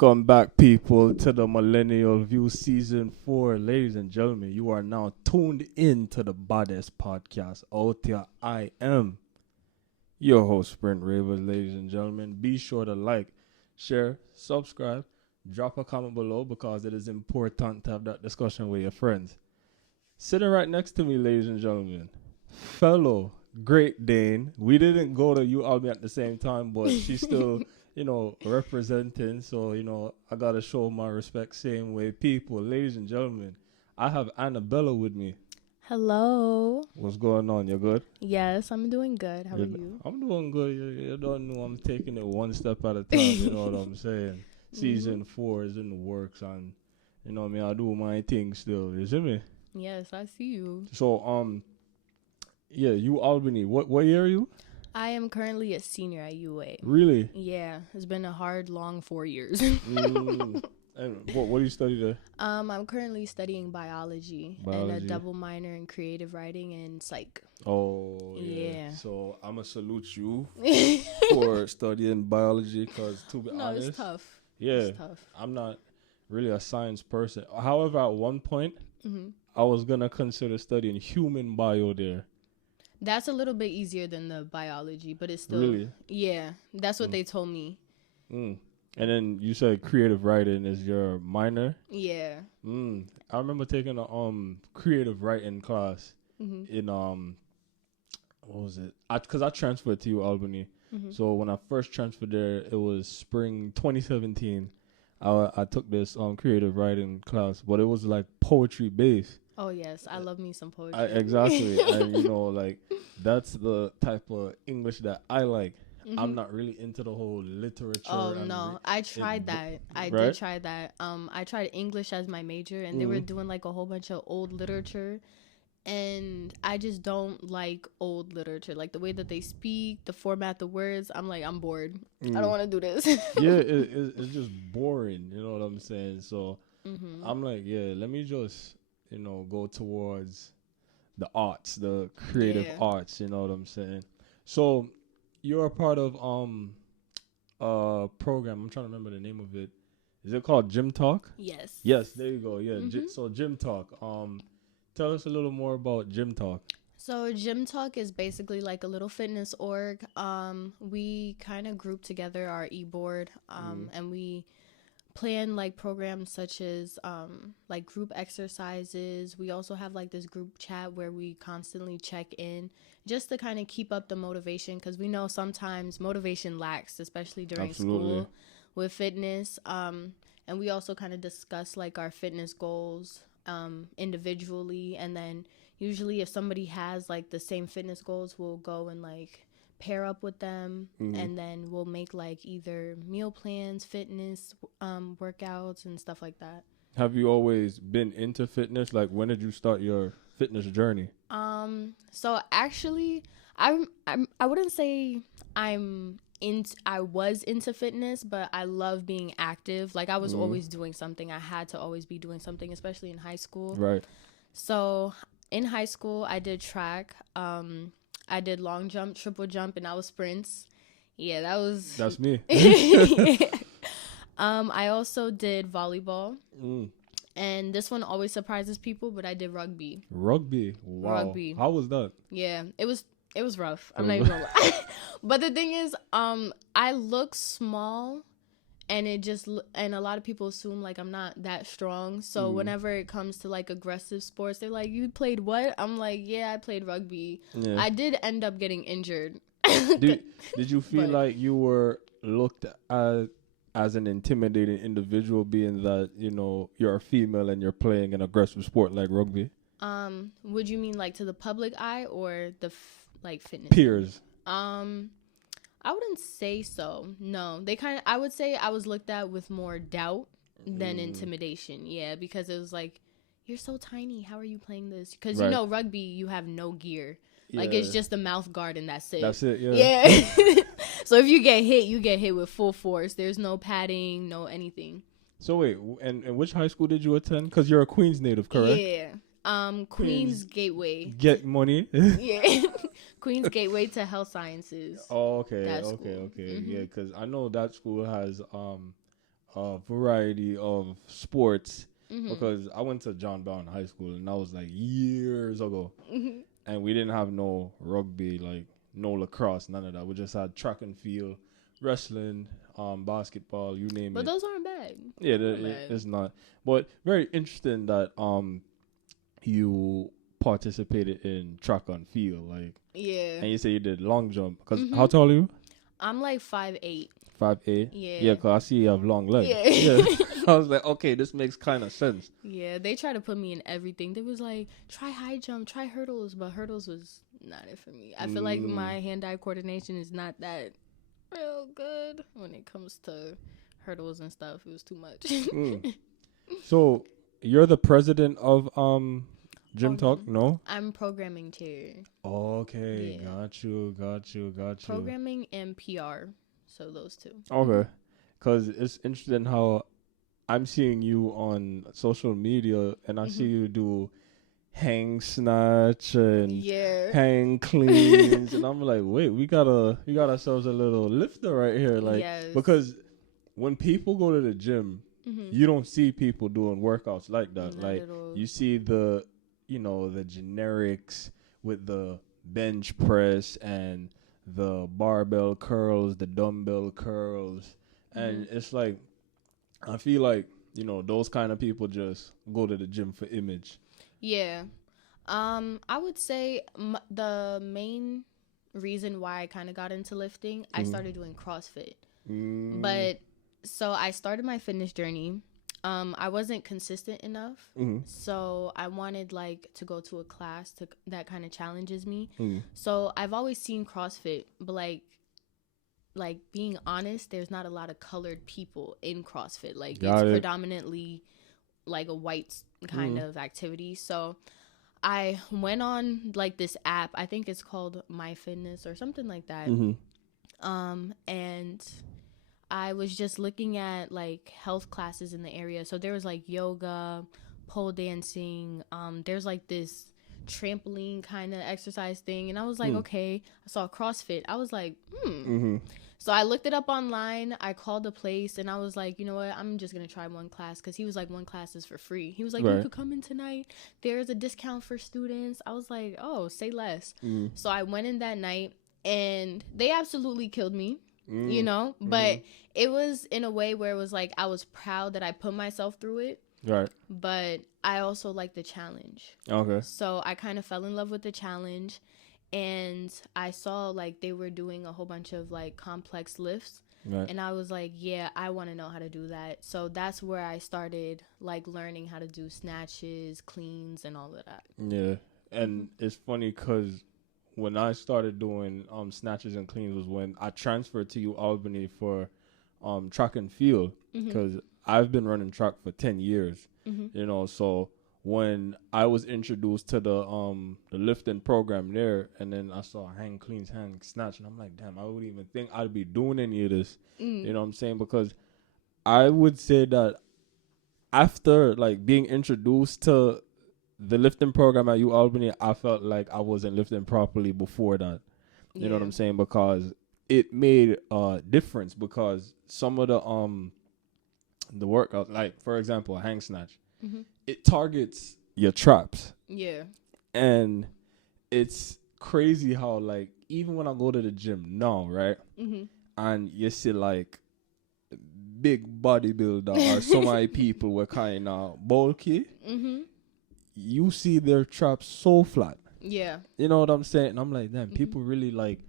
Welcome back, people, to the Millennial View Season 4. Ladies and gentlemen, you are now tuned in to the baddest podcast out there. I am your host, Sprint Ravers. Ladies and gentlemen, be sure to like, share, subscribe, drop a comment below because it is important to have that discussion with your friends. Sitting right next to me, ladies and gentlemen, fellow Great Dane. We didn't go to UAlbany at the same time, but she's still... representing. So, I got to show my respect same way. People, ladies and gentlemen, I have Annabella with me. Hello. What's going on? You good? Yes, I'm doing good. How are you? I'm doing good. You don't know I'm taking it one step at a time. You know what I'm saying? Season 4 is in the works, and, I do my thing still. You see me? Yes, I see you. So, you Albany. What year are you? I am currently a senior at UA. Really? Yeah, it's been a hard, long 4 years. And what do you study there? I'm currently studying biology and a double minor in creative writing and psych. Oh, yeah. So I'm going to salute you for studying biology because, to be honest... No, it's tough. Yeah, it's tough. I'm not really a science person. However, at one point, I was going to consider studying human bio there. That's a little bit easier than the biology, but it's still... Really? Yeah, that's what they told me. And then you said creative writing is your minor? Yeah. I remember taking a creative writing class in, what was it? Because I transferred to UAlbany. So when I first transferred there, it was spring 2017. I took this creative writing class, but it was like poetry based. Oh, yes. I love me some poetry. Exactly. And, that's the type of English that I like. I'm not really into the whole literature. Oh, no. I tried that. I did try that. I tried English as my major, and they were doing, like, a whole bunch of old literature. And I just don't like old literature. Like, the way that they speak, the format, the words, I'm like, I'm bored. I don't want to do this. Yeah, it's just boring. You know what I'm saying? So, I'm like, let me just... go towards the arts, the creative arts, you know what I'm saying? So you're a part of a program. I'm trying to remember the name of it. Is it called Gym Talk? Yes. Yes, there you go. Yeah. So Gym Talk. Tell us a little more about Gym Talk. So Gym Talk is basically like a little fitness org. We kind of group together our e-board and we plan like programs such as like group exercises. We also have like this group chat where we constantly check in just to kind of keep up the motivation, because we know sometimes motivation lacks, especially during school with fitness. And we also kind of discuss like our fitness goals individually, and then usually if somebody has like the same fitness goals, we'll go and like pair up with them, and then we'll make like either meal plans, fitness workouts and stuff like that. Have you always been into fitness? Like, when did you start your fitness journey? So actually I wouldn't say I was into fitness, but I love being active. Like, I was always doing something. I had to always be doing something, especially in high school. Right. So in high school I did track. I did long jump, triple jump, and I was sprints. Yeah, that's me. I also did volleyball. And this one always surprises people, but I did rugby. Rugby? Wow. Rugby. How was that? Yeah, it was rough. I'm not even gonna lie. But the thing is, I look small, and and a lot of people assume like I'm not that strong. So whenever it comes to like aggressive sports, they're like, "You played what?" I'm like, "Yeah, I played rugby." Yeah. I did end up getting injured. Did you feel like you were looked at as an intimidating individual, being that you're a female and you're playing an aggressive sport like rugby? Would you mean like to the public eye or the like fitness peers? I wouldn't say so. No, I would say I was looked at with more doubt than intimidation. Yeah, because it was like, you're so tiny. How are you playing this? Because rugby, you have no gear. Like, it's just the mouth guard and that's it. That's it. Yeah. Yeah. So if you get hit with full force. There's no padding, no anything. So wait, and which high school did you attend? Because you're a Queens native, correct? Yeah. Queens Gateway. Get money. Yeah. Queens Gateway to Health Sciences. Oh, okay. Okay. Yeah, because I know that school has a variety of sports because I went to John Brown High School and that was like years ago, and we didn't have no rugby, like no lacrosse, none of that. We just had track and field, wrestling, basketball, you name But it. those aren't bad. Yeah, it's not. But very interesting that you participated in track and field, like, Yeah. and you say you did long jump. Cause how tall are you? I'm like 5'8". 5'8". Yeah. Yeah, cause I see you have long legs. Yeah. I was like, okay, this makes kind of sense. Yeah, they try to put me in everything. They was like, try high jump, try hurdles, but hurdles was not it for me. I feel like my hand-eye coordination is not that real good when it comes to hurdles and stuff. It was too much. So you're the president of Gym Talk? No. I'm programming chair. Okay, Yeah. got you. Programming and PR, so those two. Okay, cause it's interesting how I'm seeing you on social media and I see you do hang snatch and hang cleans and I'm like, wait, we got ourselves a little lifter right here, like, because when people go to the gym, you don't see people doing workouts like that. Not like at all. you see the generics with the bench press and the barbell curls, the dumbbell curls, and it's like, I feel like, those kind of people just go to the gym for image. Yeah. I would say the main reason why I kind of got into lifting, I started doing CrossFit. But so I started my fitness journey. I wasn't consistent enough. So I wanted like to go to a class that kind of challenges me. So I've always seen CrossFit, but like being honest, there's not a lot of colored people in CrossFit. Like it's predominantly like a white kind of activity. So I went on like this app, I think it's called My Fitness or something like that. And I was just looking at like health classes in the area. So there was like yoga, pole dancing, there's like this trampoline kind of exercise thing, and I was like, okay. I saw CrossFit. I was like, So I looked it up online. I called the place and I was like, you know what? I'm just going to try one class, because he was like, one class is for free. He was like, you could come in tonight. There's a discount for students. I was like, oh, say less. So I went in that night and they absolutely killed me, but it was in a way where it was like, I was proud that I put myself through it. Right. But I also like the challenge. Okay. So I kind of fell in love with the challenge. And I saw like they were doing a whole bunch of like complex lifts. Right. And I was like, yeah, I want to know how to do that. So that's where I started like learning how to do snatches, cleans, and all of that. Yeah. And it's funny because when I started doing snatches and cleans was when I transferred to Albany for track and field, because I've been running track for 10 years, so when I was introduced to the lifting program there, and then I saw hang cleans, hang snatch, and I'm like, damn, I wouldn't even think I'd be doing any of this. You know what I'm saying? Because I would say that after like being introduced to the lifting program at Albany, I felt like I wasn't lifting properly before that. You know what I'm saying? Because it made a difference, because some of the workout, like for example, a hang snatch, it targets your traps. Yeah. And it's crazy how like even when I go to the gym now, right? And you see like big bodybuilder or so many people were kind of bulky. You see their traps so flat. Yeah. You know what I'm saying? And I'm like, damn, people really like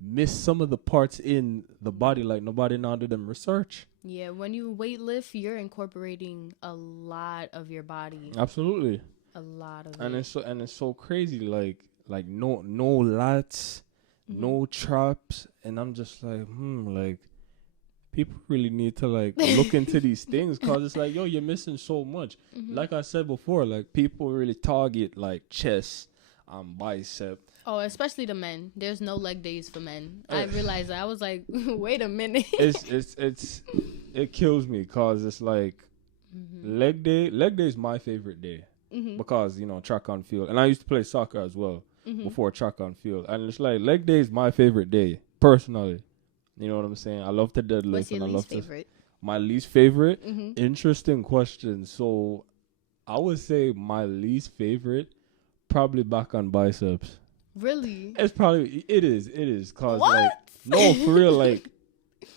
miss some of the parts in the body, like nobody now did them research. Yeah, when you weight lift, you're incorporating a lot of your body. Absolutely. A lot of and it. It's so crazy, like no lats, no traps, and I'm just like, like people really need to like look into these things, because it's like, yo, you're missing so much. Like I said before, like people really target like chest, bicep. Oh, especially the men. There's no leg days for men. I realized that. I was like, wait a minute. It kills me, because it's like leg day is my favorite day, because track on field, and I used to play soccer as well before track on field, and it's like leg day is my favorite day personally. You know what I'm saying? I love to deadlift. What's your least favorite? My least favorite? Mm-hmm. Interesting question. So I would say my least favorite, probably back on biceps. Really? It is. Cause What? like, no, for real, like,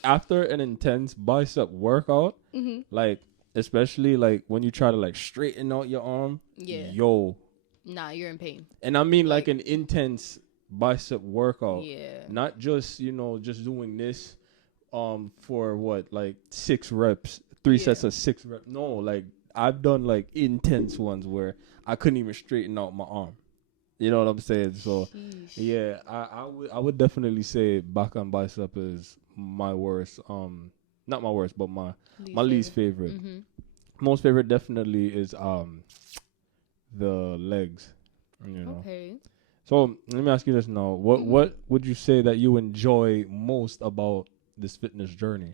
after an intense bicep workout, Mm-hmm. like, especially like when you try to like straighten out your arm, Yeah. yo. Nah, you're in pain. And I mean like Like, an intense bicep workout. yeah. Not just, just doing this for what, like 6 reps, 3 Yeah. sets of 6 reps. No, like I've done like intense ones where I couldn't even straighten out my arm. You know what I'm saying? So Sheesh. yeah, I would definitely say back on bicep is my worst. Not my worst, but my least favorite. Mm-hmm. Most favorite definitely is the legs. Okay. So let me ask you this now: what would you say that you enjoy most about this fitness journey?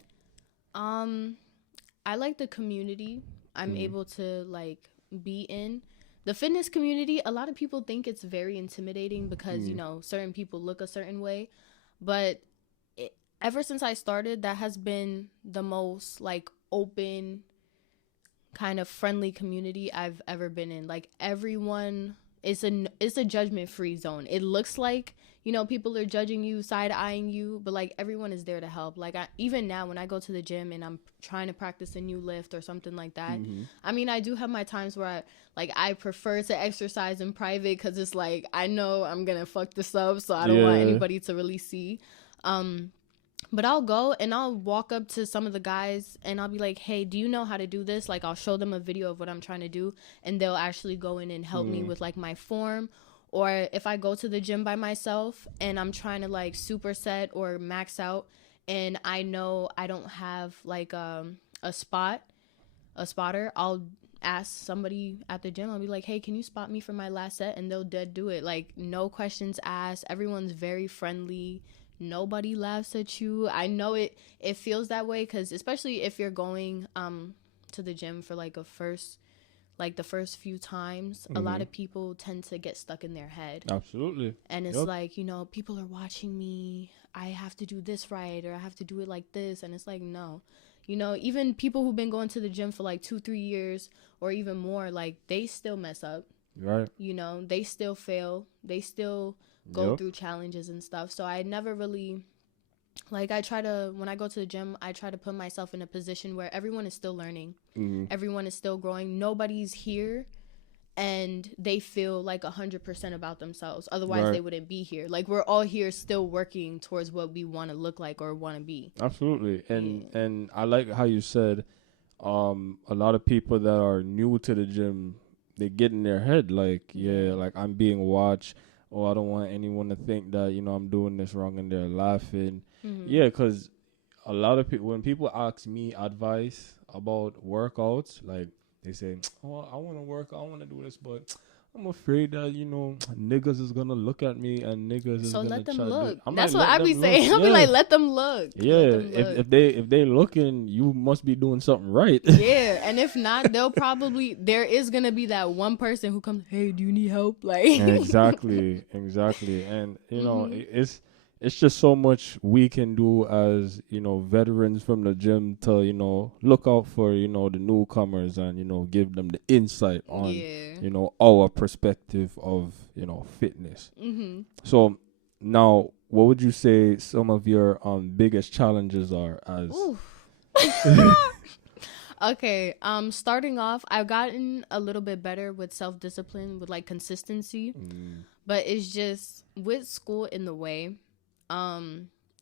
I like the community I'm Mm. able to like be in. The fitness community, a lot of people think it's very intimidating because, certain people look a certain way. But ever since I started, that has been the most like open, kind of friendly community I've ever been in. Like everyone, it's a judgment free zone. It looks like people are judging you, side eyeing you, but like everyone is there to help. Like even now when I go to the gym and I'm trying to practice a new lift or something like that, I mean I do have my times where I prefer to exercise in private because it's like I know I'm gonna fuck this up, so I don't want anybody to really see. But I'll go and I'll walk up to some of the guys and I'll be like, hey, do you know how to do this? Like I'll show them a video of what I'm trying to do and they'll actually go in and help me with like my form. Or if I go to the gym by myself and I'm trying to like superset or max out and I know I don't have like a spotter, I'll ask somebody at the gym. I'll be like, hey, can you spot me for my last set? And they'll dead do it. Like no questions asked. Everyone's very friendly. Nobody laughs at you. I know it feels that way because especially if you're going to the gym for like the first few times, a lot of people tend to get stuck in their head. Absolutely. And it's like, people are watching me. I have to do this right or I have to do it like this. And it's like, no. Even people who've been going to the gym for like 2-3 years or even more, like they still mess up. Right. They still fail. They still go through challenges and stuff. So I never really... Like when I go to the gym, I try to put myself in a position where everyone is still learning. Everyone is still growing. Nobody's here and they feel like 100% about themselves. Otherwise they wouldn't be here. Like we're all here still working towards what we want to look like or want to be. Absolutely. And I like how you said a lot of people that are new to the gym, they get in their head like, like I'm being watched. Oh, I don't want anyone to think that, I'm doing this wrong and they're laughing. Yeah, because a lot of people, when people ask me advice about workouts, like they say, oh, I want to work, I want to do this, but I'm afraid that, niggas is going to look at me and niggas is going to try to... So let them look. That's what I be saying. I'll be like, let them look. Yeah, if they looking, you must be doing something right. Yeah, and if not, there is going to be that one person who comes, hey, do you need help? Like Exactly. And, it's just so much we can do as, veterans from the gym to, look out for, the newcomers and, give them the insight on, our perspective of, fitness. So now, what would you say some of your biggest challenges are as... Okay, starting off, I've gotten a little bit better with self-discipline, with like consistency, but it's just with school in the way. I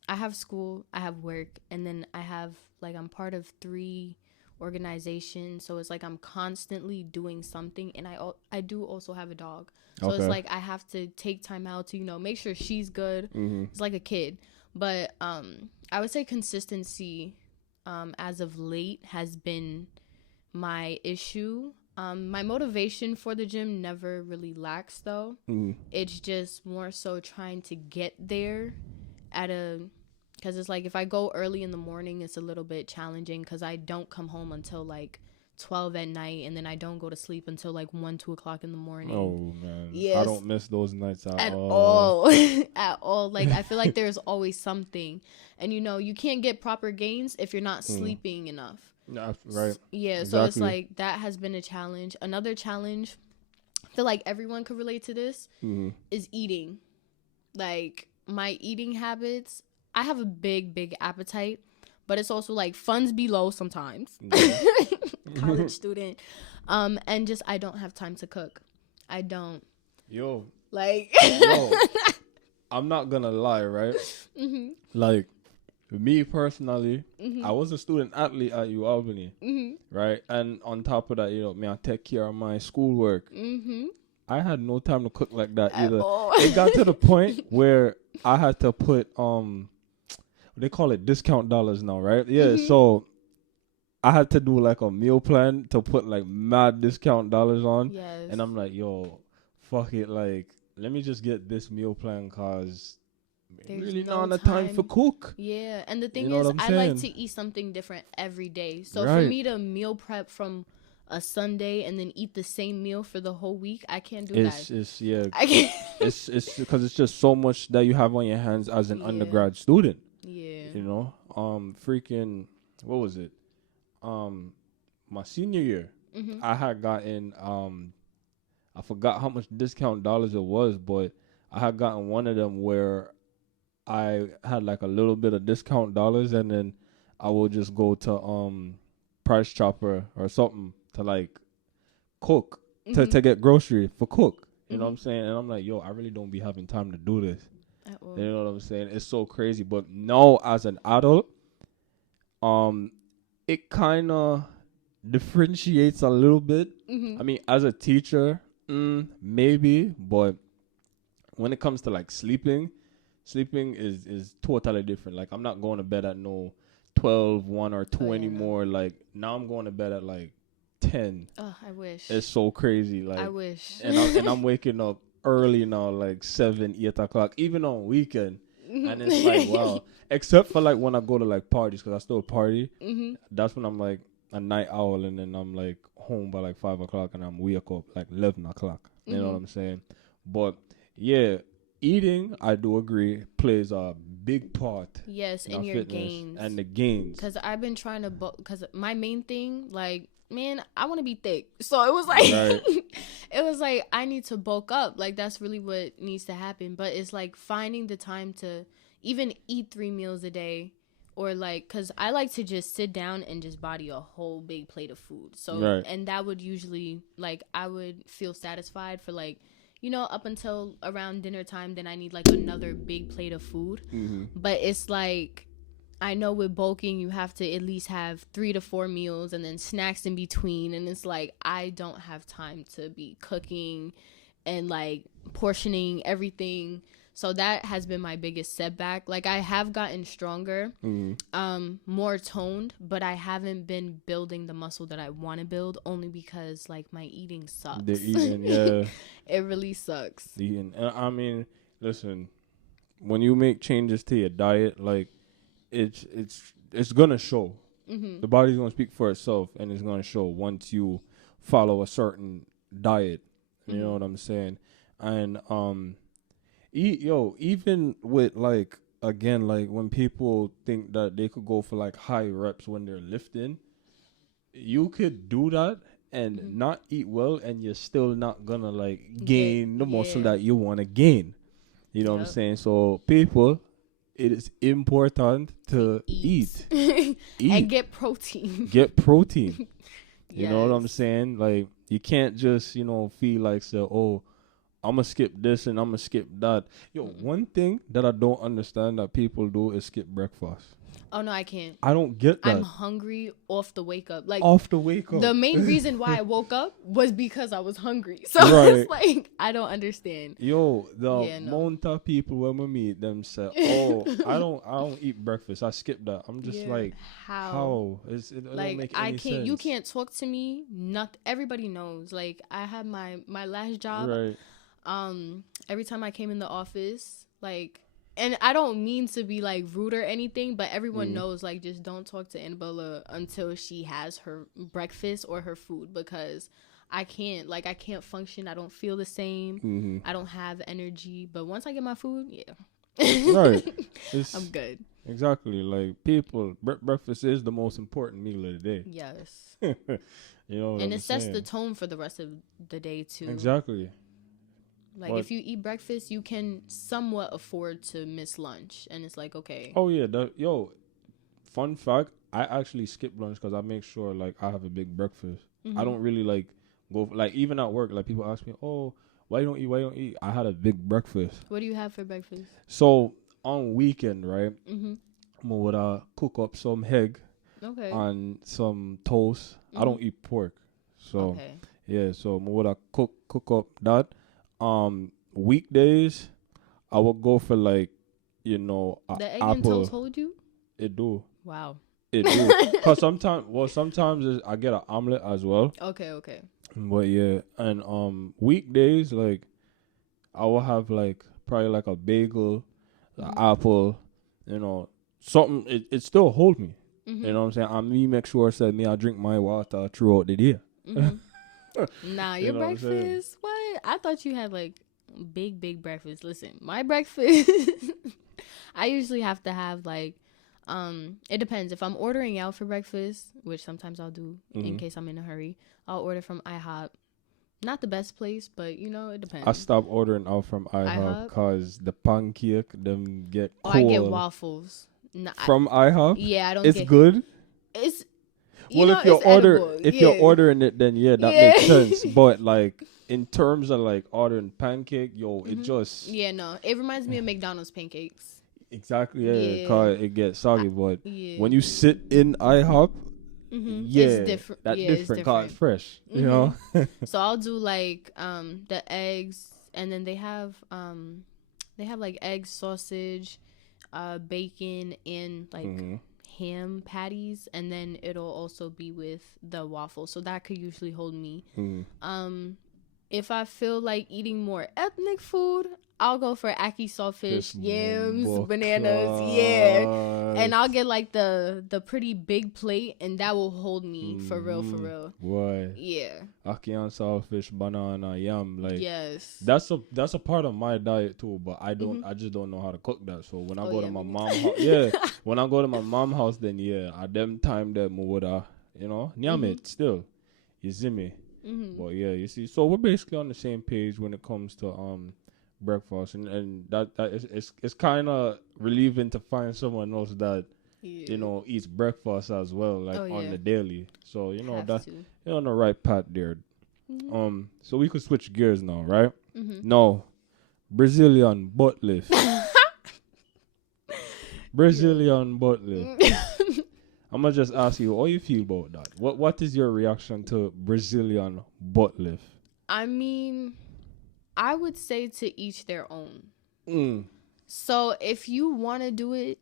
have school, I have work, and then I'm part of 3 organizations, so it's like I'm constantly doing something, and I do also have a dog, so it's like I have to take time out to make sure she's good. It's like a kid, but I would say consistency as of late has been my issue. My motivation for the gym never really lacks though. It's just more so trying to get there because it's like if I go early in the morning, it's a little bit challenging because I don't come home until like 12 at night, and then I don't go to sleep until like 1-2 o'clock in the morning. Oh man, yes. I don't miss those nights at all. At all. Like I feel like there's always something, and you can't get proper gains if you're not sleeping enough. Right. Yeah, exactly. So it's like that has been a challenge. Another challenge, I feel like everyone could relate to this, is eating. Like my eating habits, I have a big appetite, but it's also like funds be low sometimes. College student. And just I don't have time to cook. I don't. Yo, Yo, I'm not gonna lie, right? Like me personally, I was a student athlete at U Albany, right? And on top of that, me, I take care of my schoolwork. I had no time to cook like that either. It got to the point where I had to put they call it discount dollars now, right? Yeah, so I had to do like a meal plan to put like mad discount dollars on. Yes. And I'm like, yo, fuck it, like let me just get this meal plan cause there's really not enough time for cook. Yeah, and the thing is, I like to eat something different every day. So for me to meal prep from a Sunday and then eat the same meal for the whole week, I can't do that. I can't. It's because it's just so much that you have on your hands as an undergrad student. Yeah. Freaking, what was it? My senior year, I had gotten I forgot how much discount dollars it was, but I had gotten one of them where I had like a little bit of discount dollars, and then I will just go to Price Chopper or something to like cook to get grocery for cook. You know what I'm saying? And I'm like, yo, I really don't be having time to do this. You know what I'm saying? It's so crazy. But now as an adult, it kind of differentiates a little bit. I mean, as a teacher, maybe, but when it comes to like sleeping is totally different. Like I'm not going to bed at no 12, 1 or 2 anymore. No. Like now I'm going to bed at like 10. Oh, I wish. It's so crazy. Like I wish. And I'm waking up early now, like 7, 8 o'clock, even on weekend. And it's like, wow. Except for like when I go to like parties, because I still party. That's when I'm like a night owl, and then I'm like home by like 5 o'clock, and I'm wake up like 11 o'clock. You know what I'm saying? But yeah, eating, I do agree, plays a big part. Yes, in your gains. And the gains. Because I've been trying to, because my main thing, like, man, I want to be thick. So it was like, it was like, I need to bulk up. Like, that's really what needs to happen. But it's like finding the time to even eat 3 meals a day, or like, because I like to just sit down and just body a whole big plate of food. So, and that would usually, like, I would feel satisfied for like, up until around dinner time, then I need like another big plate of food. But it's like, I know with bulking, you have to at least have 3 to 4 meals and then snacks in between. And it's like, I don't have time to be cooking and like portioning everything. So that has been my biggest setback. Like I have gotten stronger, more toned, but I haven't been building the muscle that I want to build, only because like my eating sucks. The eating, yeah. It really sucks. The eating. I mean, listen, when you make changes to your diet, like it's gonna show. The body's gonna speak for itself, and it's gonna show once you follow a certain diet. You know what I'm saying? And even with like, again, like when people think that they could go for like high reps when they're lifting, you could do that and not eat well, and you're still not gonna like gain the muscle that you want to gain. You know what I'm saying? So people, it is important to eat. And get protein. You know what I'm saying? Like you can't just, feel like, so, I'm going to skip this and I'm going to skip that. One thing that I don't understand that people do is skip breakfast. Oh, no, I can't. I don't get that. I'm hungry off the wake up. Like off the wake up. The main reason why I woke up was because I was hungry. So it's like, I don't understand. Amount of people when we meet them say, I don't eat breakfast. I skip that. I'm just like, how? It don't make any sense. You can't talk to me. Everybody knows. Like I had my last job. Right. Every time I came in the office, like and I don't mean to be like rude or anything, but everyone knows, like, just don't talk to Annabella until she has her breakfast or her food, because I can't function. I don't feel the same. I don't have energy. But once I get my food, Right. I'm good. Exactly. Like, people, breakfast is the most important meal of the day. Yes. You know what and I'm it sets saying? the tone for the rest of the day too. Exactly. Like, if you eat breakfast, you can somewhat afford to miss lunch, and it's like, okay. Oh yeah, fun fact, I actually skip lunch because I make sure like I have a big breakfast. I don't really like go like, even at work, like people ask me, oh, why you don't eat? I had a big breakfast. What do you have for breakfast? So on weekend, right, I would cook up some egg and some toast. I don't eat pork, so so I would cook up that. Weekdays I would go for like, the egg apple. and toast hold you? It do. Wow. It do. Cause sometimes I get an omelet as well. Okay. But yeah, and weekdays, like, I will have like probably like a bagel, an apple, something. It still hold me. You know what I'm saying? I make sure I drink my water throughout the day. Nah, your breakfast. What? I thought you had like big breakfast. Listen, my breakfast. I usually have to have like, it depends. If I'm ordering out for breakfast, which sometimes I'll do in case I'm in a hurry, I'll order from IHOP. Not the best place, but it depends. I stopped ordering out from IHOP because the pancake them get cold. I get waffles. From IHOP? Yeah, I don't. It's good. It's if you're ordering it, then that makes sense. But like, in terms of like ordering pancake, it just it reminds me of McDonald's pancakes. Exactly, because it gets soggy. But when you sit in IHOP, it's different. That's different. Cause it's fresh. You know. So I'll do like the eggs, and then they have like egg, sausage, bacon, and like ham patties, and then it'll also be with the waffle, so that could usually hold me. If I feel like eating more ethnic food, I'll go for ackee saltfish, yams, bananas, and I'll get like the pretty big plate, and that will hold me for real. Boy, ackee and saltfish, banana, yam, like, yes, that's a part of my diet too. But I just don't know how to cook that. So when I go to my mom's house, when I go to my mom's house, then at them time that I would yam it still. You see me? But you see, so we're basically on the same page when it comes to breakfast, and that it's kind of relieving to find someone else that eats breakfast as well, like on the daily. So that you're on the right path there. So we could switch gears now, right? No, Brazilian butt lift. Brazilian butt lift. I'm gonna just ask you, how you feel about that? What is your reaction to Brazilian butt lift? I mean, I would say to each their own. So if you want to do it,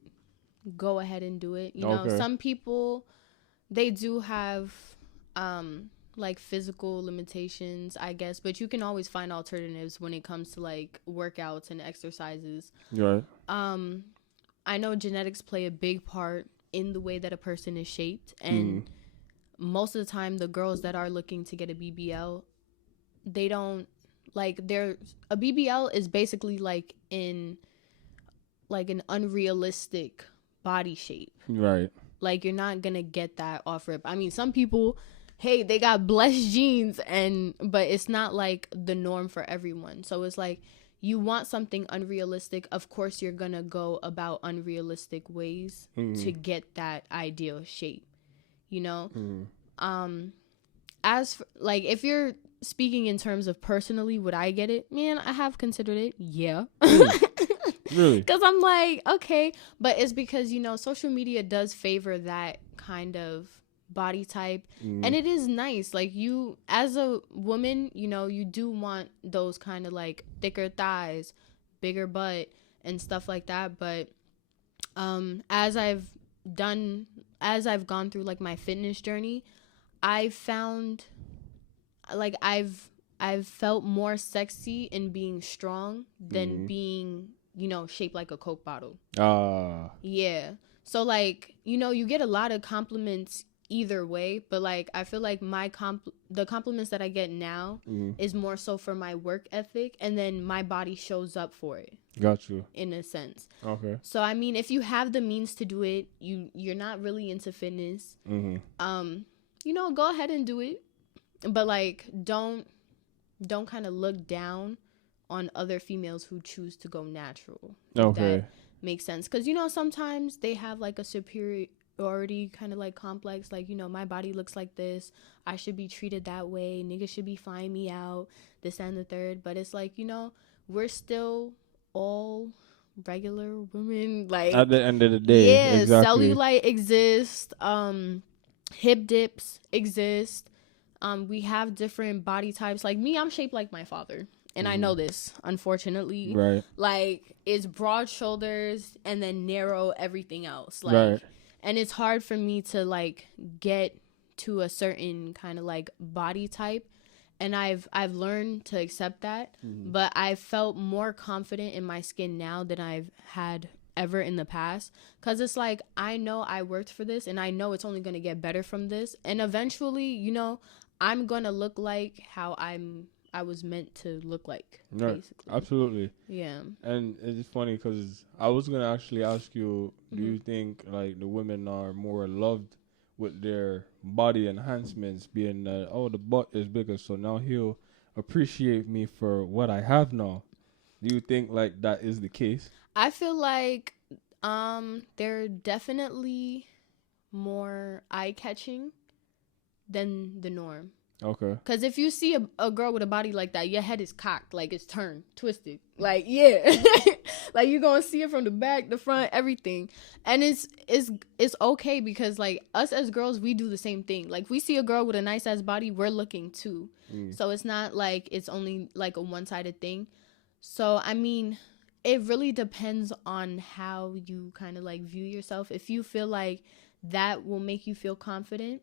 go ahead and do it. You know, some people, they do have like physical limitations, I guess, but you can always find alternatives when it comes to like workouts and exercises. Right. I know genetics play a big part in the way that a person is shaped, and most of the time the girls that are looking to get a BBL, they don't like, a BBL is basically like in like an unrealistic body shape, right? Like, you're not gonna get that off rip. I mean, some people, hey, they got blessed genes, but it's not like the norm for everyone. So it's like, you want something unrealistic, of course you're gonna go about unrealistic ways to get that ideal shape, as for, like, if you're speaking in terms of personally, would I get it? Man, I have considered it. Yeah. Really? Because I'm like, okay, but it's because social media does favor that kind of body type, and it is nice. Like, you as a woman, you do want those kind of like thicker thighs, bigger butt, and stuff like that. But as I've gone through like my fitness journey, I found like I've felt more sexy in being strong than being shaped like a Coke bottle. Yeah. So like, you get a lot of compliments either way, but like I feel like the compliments that I get now is more so for my work ethic, and then my body shows up for it. Got you. In a sense. Okay. So I mean, if you have the means to do it, you're not really into fitness. Go ahead and do it, but like don't kind of look down on other females who choose to go natural. Okay. That makes sense, because sometimes they have like a superiority kind of like complex, like my body looks like this, I should be treated that way, niggas should be flying me out, this and the third. But it's like, we're still all regular women, like at the end of the day. Yeah, exactly. Cellulite exists, hip dips exist, we have different body types. Like me, I'm shaped like my father, and I know this, unfortunately. Right. Like, it's broad shoulders and then narrow everything else. Like, right. And it's hard for me to like get to a certain kind of like body type, and I've learned to accept that. But I felt more confident in my skin now than I've had ever in the past, because it's like, I know I worked for this, and I know it's only going to get better from this, and eventually, I'm going to look like how I was meant to look like. Right. Basically. Absolutely. Yeah. And it's funny because I was going to actually ask you, do you think like the women are more loved with their body enhancements, being that, the butt is bigger, so now he'll appreciate me for what I have now? Do you think like that is the case? I feel like they're definitely more eye-catching than the norm. Okay. Because if you see a girl with a body like that, your head is cocked, like it's turned, twisted. Like, yeah. Like, you're going to see it from the back, the front, everything. And it's okay, because, like, us as girls, we do the same thing. Like, we see a girl with a nice-ass body, we're looking, too. So it's not like it's only, like, a one-sided thing. So, I mean, it really depends on how you kind of, like, view yourself. If you feel like that will make you feel confident,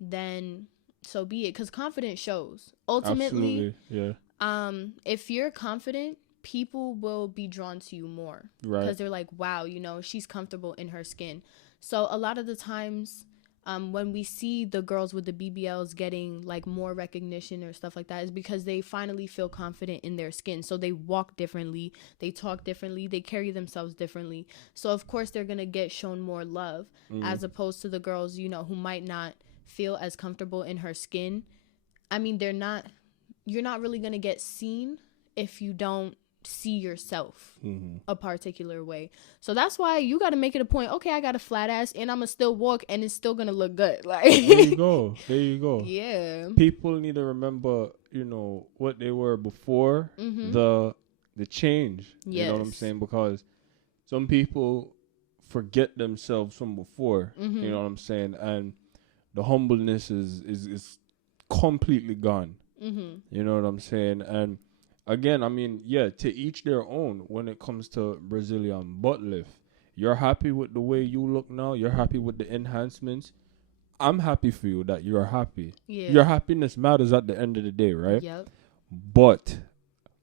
then so be it, because confidence shows. Ultimately, absolutely, yeah. If you're confident, people will be drawn to you more, right? Because they're like, wow, she's comfortable in her skin. So a lot of the times, when we see the girls with the BBLs getting like more recognition or stuff like that, is because they finally feel confident in their skin. So they walk differently, they talk differently, they carry themselves differently. So of course they're gonna get shown more love, as opposed to the girls, who might not feel as comfortable in her skin. I mean, you're not really gonna get seen if you don't see yourself a particular way. So that's why you got to make it a point, okay, I got a flat ass and I'm gonna still walk and it's still gonna look good. Like, there you go. Yeah, people need to remember what they were before the change. Yes. You know what I'm saying? Because some people forget themselves from before. You know what I'm saying? And the humbleness is completely gone. You know what I'm saying? And again, I mean, yeah, to each their own when it comes to Brazilian butt lift. You're happy with the way you look now. You're happy with the enhancements. I'm happy for you that you're happy. Yeah. Your happiness matters at the end of the day, right? Yep. But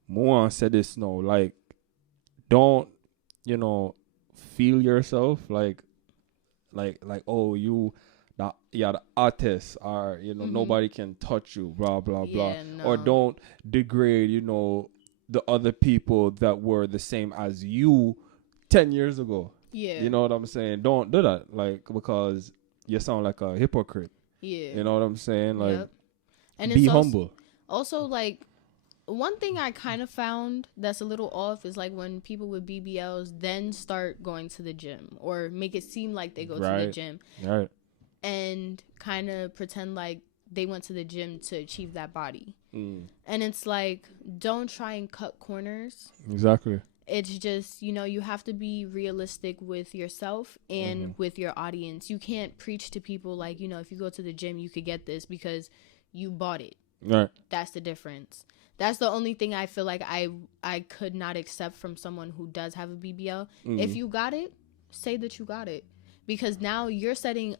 Moan said this now, like, don't, feel yourself like, oh, you... the artists are, nobody can touch you, blah, blah, blah. No. Or don't degrade, the other people that were the same as you 10 years ago. Yeah. You know what I'm saying? Don't do that, like, because you sound like a hypocrite. Yeah. You know what I'm saying? Like, yep. And be it's humble. Also, like, one thing I kind of found that's a little off is, like, when people with BBLs then start going to the gym or make it seem like they go to the gym. Right. And kind of pretend like they went to the gym to achieve that body. And it's like, don't try and cut corners. Exactly. It's just, you have to be realistic with yourself and with your audience. You can't preach to people like, if you go to the gym, you could get this because you bought it. Right. That's the difference. That's the only thing I feel like I could not accept from someone who does have a BBL. If you got it, say that you got it. Because now you're setting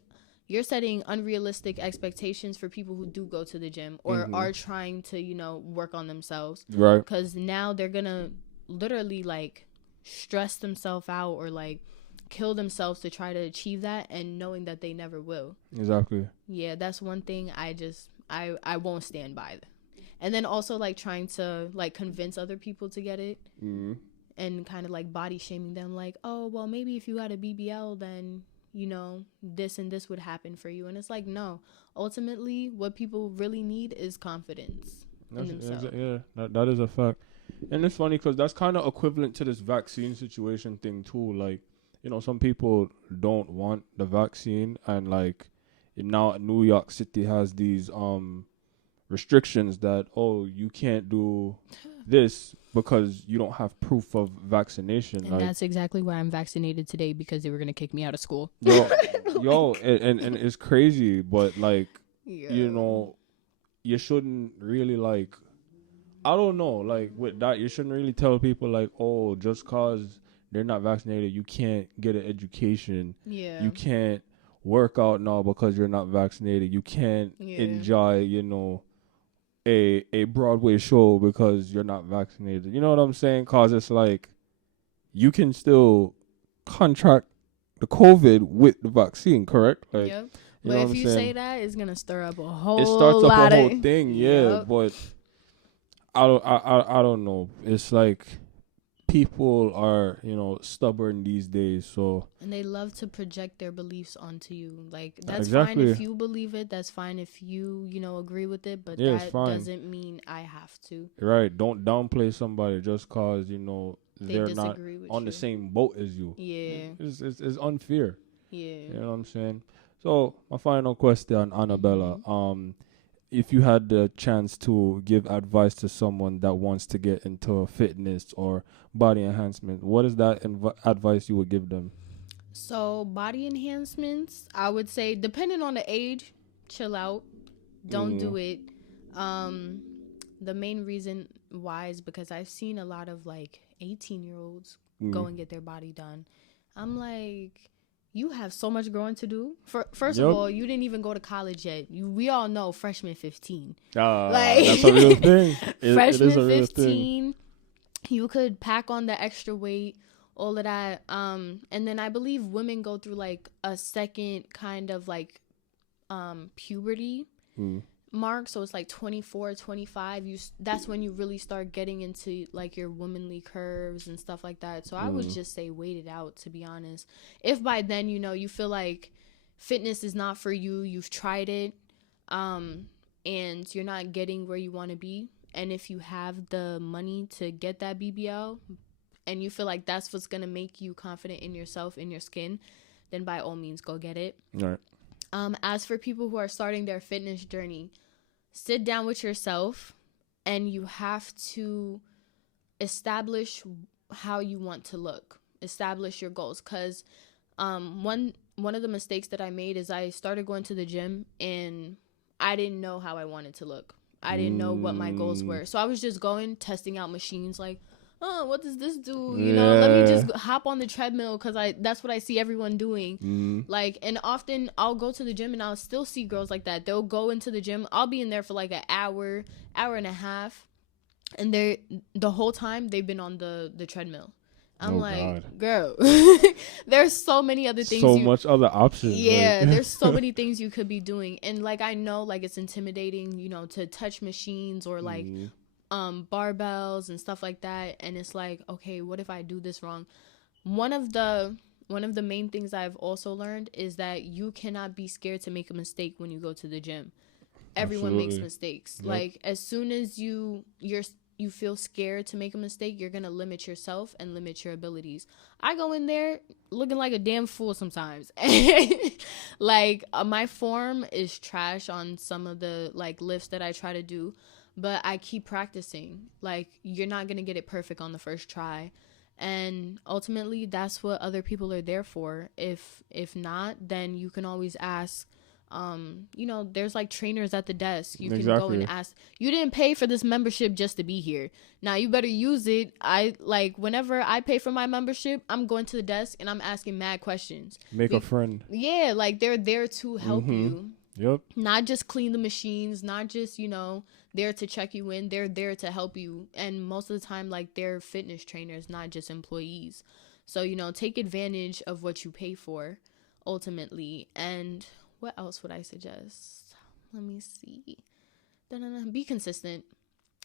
unrealistic expectations for people who do go to the gym or are trying to, work on themselves. Right. Because now they're going to literally, like, stress themselves out or like kill themselves to try to achieve that, and knowing that they never will. Exactly. Yeah, that's one thing I won't stand by. And then also like trying to like convince other people to get it, and kind of like body shaming them, like, oh well, maybe if you got a BBL, then you know this and this would happen for you. And it's like, no, ultimately what people really need is confidence in themselves. That is a fact. And it's funny because that's kind of equivalent to this vaccine situation thing too. Like, you know, some people don't want the vaccine, and like now New York City has these restrictions that, oh, you can't do this because you don't have proof of vaccination. And like, that's exactly why I'm vaccinated today, because they were gonna kick me out of school. And it's crazy, but like, you know, you shouldn't really like, I don't know, like with that, you shouldn't really tell people like, oh, just cause they're not vaccinated, you can't get an education. Yeah. You can't work out now because you're not vaccinated. You can't enjoy, you know, a Broadway show because you're not vaccinated. You know what I'm saying? Cause it's like, you can still contract the COVID with the vaccine, correct? Like, yep. But if you say that, it's gonna stir up a whole lot. It starts up a whole thing, yeah. But I don't know. It's like people are, you know, stubborn these days, so, and they love to project their beliefs onto you. Like, that's fine if you believe it. That's fine if you know, agree with it. But that doesn't mean I have to. Right? Don't downplay somebody just cause, you know, they're not on the same boat as you. Yeah, it's unfair. Yeah, you know what I'm saying. So my final question, Annabella. If you had the chance to give advice to someone that wants to get into fitness or body enhancement, what is that advice you would give them? So body enhancements, I would say, depending on the age, chill out. Don't do it. The main reason why is because I've seen a lot of like 18-year-olds go and get their body done. I'm like, you have so much growing to do. First of all, you didn't even go to college yet. We all know freshman 15. Like, that's a real thing. Freshman 15, you could pack on the extra weight, all of that. And then I believe women go through like a second kind of like puberty mark. So it's like 24, 25. That's when you really start getting into like your womanly curves and stuff like that. So I would just say wait it out, to be honest. If by then, you know, you feel like fitness is not for you, you've tried it, and you're not getting where you want to be, and if you have the money to get that BBL and you feel like that's what's going to make you confident in yourself, in your skin, then by all means go get it. All right. As for people who are starting their fitness journey, sit down with yourself and you have to establish how you want to look. Establish your goals. Because one of the mistakes that I made is I started going to the gym and I didn't know how I wanted to look. I didn't know what my goals were. So I was just going, testing out machines like, oh, what does this do? You know, let me just hop on the treadmill because that's what I see everyone doing. Like, and often I'll go to the gym and I'll still see girls like that. They'll go into the gym. I'll be in there for like an hour and a half, and the whole time they've been on the treadmill. I'm God. Girl, there's so many other things. So much other options. Yeah, like. There's so many things you could be doing. And like, I know like it's intimidating, you know, to touch machines or like barbells and stuff like that. And it's like, okay, what if I do this wrong? One of the main things I've also learned is that you cannot be scared to make a mistake when you go to the gym. Everyone makes mistakes. Yep. Like, as soon as you feel scared to make a mistake, you're going to limit yourself and limit your abilities. I go in there looking like a damn fool sometimes. Like, my form is trash on some of the, like, lifts that I try to do, but I keep practicing. Like, you're not going to get it perfect on the first try. And ultimately, that's what other people are there for. If not, then you can always ask. You know, there's like trainers at the desk. You can go and ask. You didn't pay for this membership just to be here. Now you better use it. Whenever I pay for my membership, I'm going to the desk and I'm asking mad questions. Make a friend. Yeah, like they're there to help you. Yep. Not just clean the machines, not just, there to check you in. They're there to help you. And most of the time, like, they're fitness trainers, not just employees. So, take advantage of what you pay for ultimately. And what else would I suggest? Let me see. Be consistent.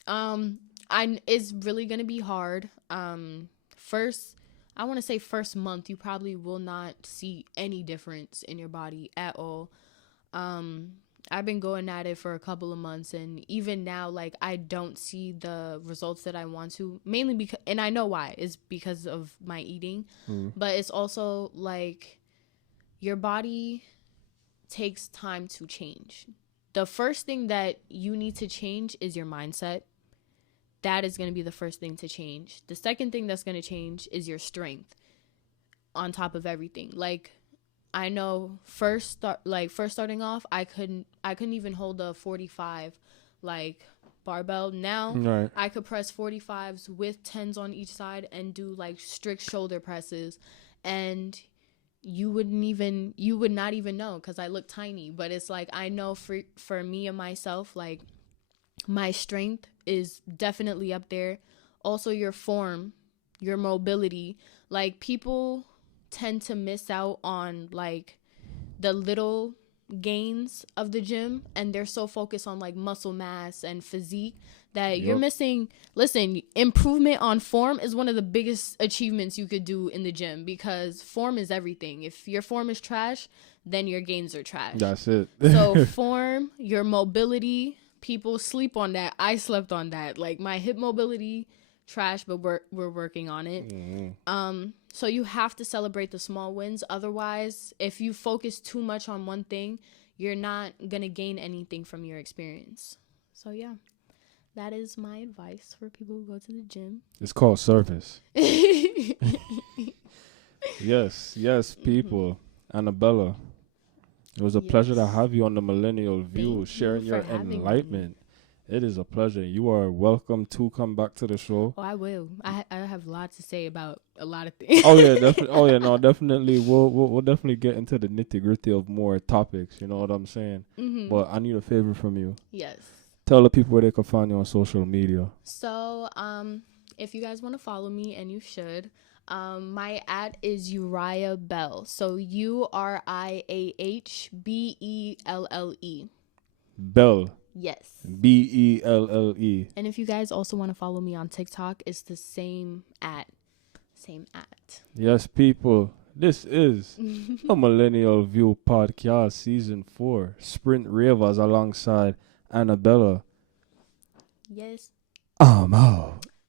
It's really going to be hard. I want to say first month, you probably will not see any difference in your body at all. I've been going at it for a couple of months, and even now, like, I don't see the results that I want to, mainly because, and I know why, it's because of my eating, but it's also like your body takes time to change. The first thing that you need to change is your mindset. That is going to be the first thing to change. The second thing that's going to change is your strength on top of everything. Like, I know first starting off, I couldn't even hold a 45 like barbell. Now Right. I could press 45s with 10s on each side and do like strict shoulder presses, and you would not even know because I look tiny. But it's like, I know for me and myself, like, my strength is definitely up there. Also, your form, your mobility. Like, people tend to miss out on like the little gains of the gym, and they're so focused on like muscle mass and physique that you're missing. Listen, improvement on form is one of the biggest achievements you could do in the gym, because form is everything. If your form is trash, then your gains are trash. That's it. So form, your mobility, people sleep on that. I slept on that. Like, my hip mobility, trash, but we're working on it. So you have to celebrate the small wins. Otherwise, if you focus too much on one thing, you're not gonna gain anything from your experience. So yeah, that is my advice for people who go to the gym. It's called service. Yes, people. Annabella, it was a pleasure to have you on the Millennial View, sharing your enlightenment. It is a pleasure. You are welcome to come back to the show. Oh, I will. I have a lot to say about a lot of things. Oh yeah, definitely. Oh yeah, no, definitely. We'll definitely get into the nitty gritty of more topics. You know what I'm saying? Mm-hmm. But I need a favor from you. Yes. Tell the people where they can find you on social media. So, if you guys want to follow me, and you should, my @ is Uriah Bell. So UriahBelle. Bell. Yes. BELLE. And if you guys also want to follow me on TikTok, it's the same @. Yes, people. This is a Millennial View Podcast Season 4. Sprint Ravers alongside Annabella. Yes. I'm out.